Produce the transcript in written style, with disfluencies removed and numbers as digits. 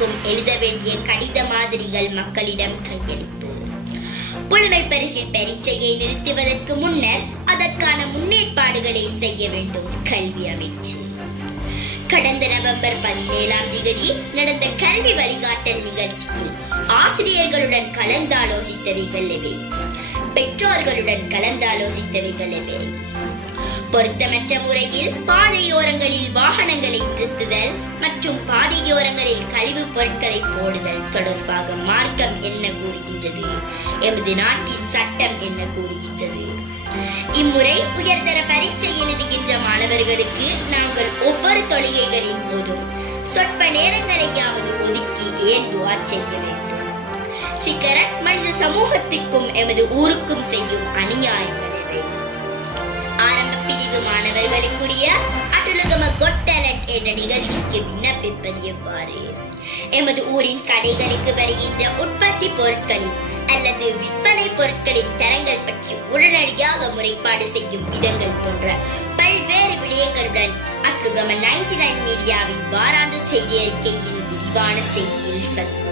தேர்வுகளுக்கும் எழுத வேண்டிய கடித மாதிரிகள் மக்களிடம் கையளிப்பு. புலமை பரிசில் பரீட்சையை நிறுத்துவதற்கு முன்னர் அதற்கான முன்னேற்பாடுகளை செய்ய வேண்டும் கல்வி அமைச்சு. கடந்த நவம்பர் 17 நடந்த கல்வி வழிகாட்டல் நிகழ்ச்சியில் ஆசிரியர்களுடன் கலந்தாலோசித்தவைகள் எவை, பெற்றோர்களுடன் கலந்தாலோசித்தவைகள் எவை, பொருத்தமற்ற முறையில் பாதையோரங்களில் வாகனங்களை நிறுத்துதல் மற்றும் பாதையோரங்களில் கழிவு பொருட்களை போடுதல் தொடர்பாக மார்க்கம் என்ன கூறுகின்றது, எமது நாட்டின் சட்டம் என்ன கூறுகின்றது. இம்முறை உயர்தர பரீட்சை எழுதுகின்ற மாணவர்களுக்கு நாங்கள் ஒவ்வொரு தொழுகைகளின் போதும் சொற்ப நேரங்களையாவது ஒதுக்கி ஏன் துஆ செய்ய வேண்டும். சிகரெட் மனித சமூகத்திற்கும் எமது ஊருக்கும் செய்யும் அநியாயங்கள் எவை. ஆரம்ப பிரிவு மாணவர்களுக்குரிய அட்டுலகம கொட் டேலண்ட் என்ற நிகழ்ச்சிக்கு விண்ணப்பிப்பது எவ்வாறு, எமது ஊரின் கடைகளுக்கு வருகின்ற உற்பத்தி பொருட்களின் அல்லது விற்பனை பொருட்களின் தரங்கள் பற்றி உடனடியாக முறைப்பாடு செய்யும் விதங்கள் போன்ற பல்வேறு விடயங்களுடன் அட்டுலகம 99 மீடியாவின் வாராந்த செய்தி அறிக்கையின் விரிவான செய்தியில் சந்திப்போம்.